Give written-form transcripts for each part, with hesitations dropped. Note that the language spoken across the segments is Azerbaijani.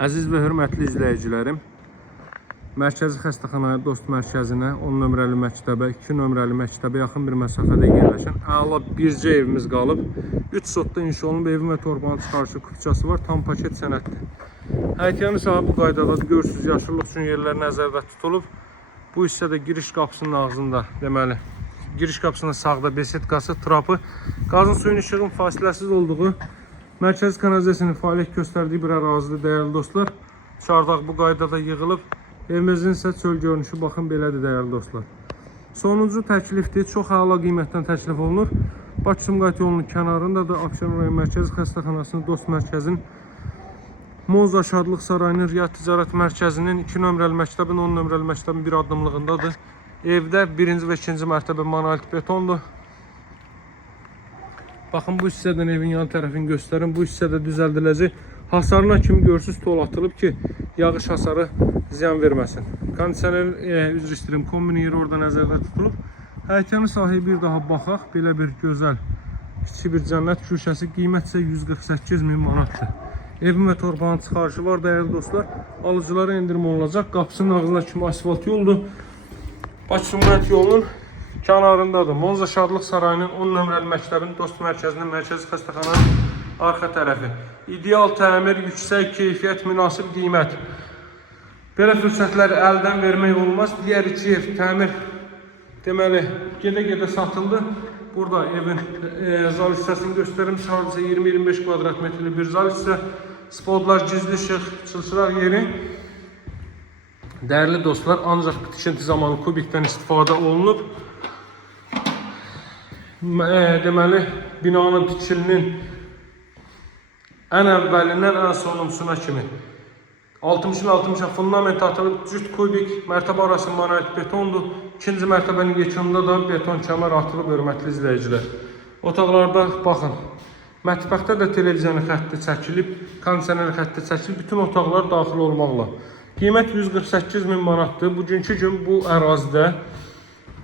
Əziz və hörmətli izləyicilərim, Mərkəzi Xəstəxanaya Dost Mərkəzinə 10 nömrəli məktəbə, 2 nömrəli məktəbə yaxın bir məsafədə yerləşən əla bircə evimiz qalıb. 3 sotda inşa olunub, evin və torbanın çıxarışı kupçası var, tam paket sənəddir. Həyətyanı sahə bu qaydadadır, görürsünüz, yaşıllıq üçün yerlər nəzərdə tutulub. Bu hissədə giriş qapısının ağzında, deməli, giriş qapısının sağda besetkası, trapı, qazın suyun işığın fasiləsiz olduğu, Mərkəzi kanalizasiyonun fəaliyyət göstərdiyi bir ərazidir, dəyərli dostlar. Çardaq bu qaydada yığılıb. Evimizin isə çöl görünüşü baxın belədir, dəyərli dostlar. Sonuncu təklifdir, çox əla qiymətdən təklif olunur. Bakı-Sumqayıt yolunun kənarındadır. Abşeron rayon Mərkəzi Xəstəxanasının Dost Mərkəzinin, Moza Şadlıq Sarayının, Riyad Ticarət Mərkəzinin, 2 nömrəli məktəbin, 10 nömrəli məktəbin bir addımlığındadır. Evdə 1-ci və 2-ci mərtəbə monolit betondur. Baxın, bu hissədən evin yan tərəfini göstərin. Bu hissədə düzəldiləcək. Hasarına kimi görürsünüz, tol atılıb ki, yağış hasarı ziyan verməsin. Kondisioner, üzr istəyirəm, kombinin yeri orada nəzərdə tutulub. Həyətyanı sahəyə bir daha baxaq. Belə bir gözəl, kiçik bir cənnət köşəsi. Qiymət isə 148 min manatdır. Evin və torbanın çıxarışı var, dəyərli dostlar. Alıcılara endirim olunacaq. Qapısının ağzına kimi asfalt yoldur. Bakı-Sumqayıt yolunun kənarındadır. Moza Şadlıq Sarayının 10 nömrəli məktəbin Dost Mərkəzinin Mərkəzi Xəstəxananın arxa tərəfi. İdeal təmir, yüksək keyfiyyət, münasib qiymət. Belə fürsətləri əldən vermək olmaz. Digər 2 ev təmir, deməli, gedə-gedə satıldı. Burada evin zal hissəsini göstərim. Sadəcə 20-25 kvadrat metrli bir zal hissə. Spodlar, gizli işıq, çılçıraq yeri. Dəyərli dostlar, ancaq tikinti zamanı kubikdən istifadə olunub. Deməli, binanın tikilinin ən əvvəlindən ən sonuncusuna kimi 60-60 fundament atılıb, cüt kubik, mərtəbə arası monolit betondur. 2-ci mərtəbənin yekununda da beton kəmər atılıb, hörmətli izləyicilər. Otaqlarda baxın, mətbəxdə də televiziyonun xətti çəkilib, kondisioner xətti çəkilib, bütün otaqlar daxil olmaqla. Qiymət 148 min manatdır. Bugünkü gün bu ərazidə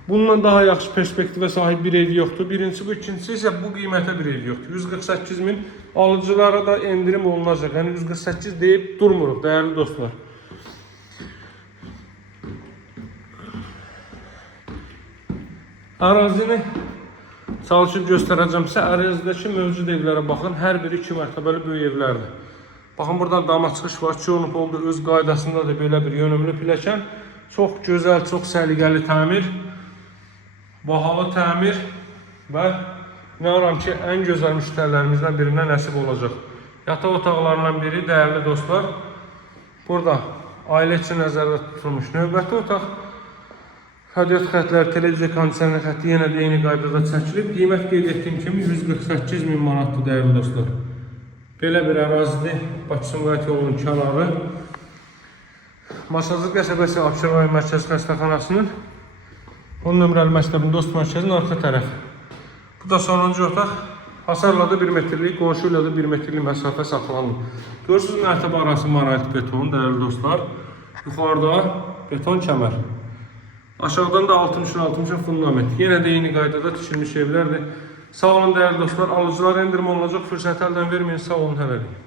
bundan daha yaxşı perspektivə sahib bir ev yoxdur. Birincisi bu, ikincisi isə bu qiymətə bir ev yoxdur. 148 min, alıcılara da endirim olunacaq. Yəni 148 deyib durmuruq, dəyərli dostlar. Ərazini çalışıb göstərəcəmsə, ərazidəki mövcud evlərə baxın. Hər biri 2 mərtəbəli böyük evlərdir. Baxın, buradan dama çıxış var, çolunub oldu, öz qaydasında da belə bir yönümlü pilləkən. Çox gözəl, çox səliqəli təmir, bahalı təmir və inanıram ki, ən gözəl müştərilərimizdən birinə nəsib olacaq. Yataq otaqlarından biri, dəyərli dostlar, burada ailə üçün nəzərdə tutulmuş növbəti otaq. Radiat xətləri, televiziya, kondisioner xətti yenə də eyni qaydada çəkilib. Qiymət qeyd etdiyim kimi 148 min manatdır, dəyərli dostlar. Belə bir ərazidir, Bakı-Sumqayıt yolunun kənarı. Masazlıq qəsəbəsi Abşeron rayon Mərkəzi Xəstəxanasının 10 nömrəli məktəbin Dost Mərkəzinin arxa tərəfi. Bu da sonuncu otaq. Hasarla da 1 metrlik, qonşu ilə də 1 metrlik məsafə saxlanılır. Görürsünüz, mərtəbə arası monolit beton, dəyərli dostlar. Yuxarıda beton kəmər. Aşağıdan da 60-60 fundament. Yenə də eyni qaydada tikilmiş evlərdir. Sağ olun, dəyərli dostlar. Alıcılara endirim olunacaq. Fürsəti əldən verməyin. Sağ olun, hələlik.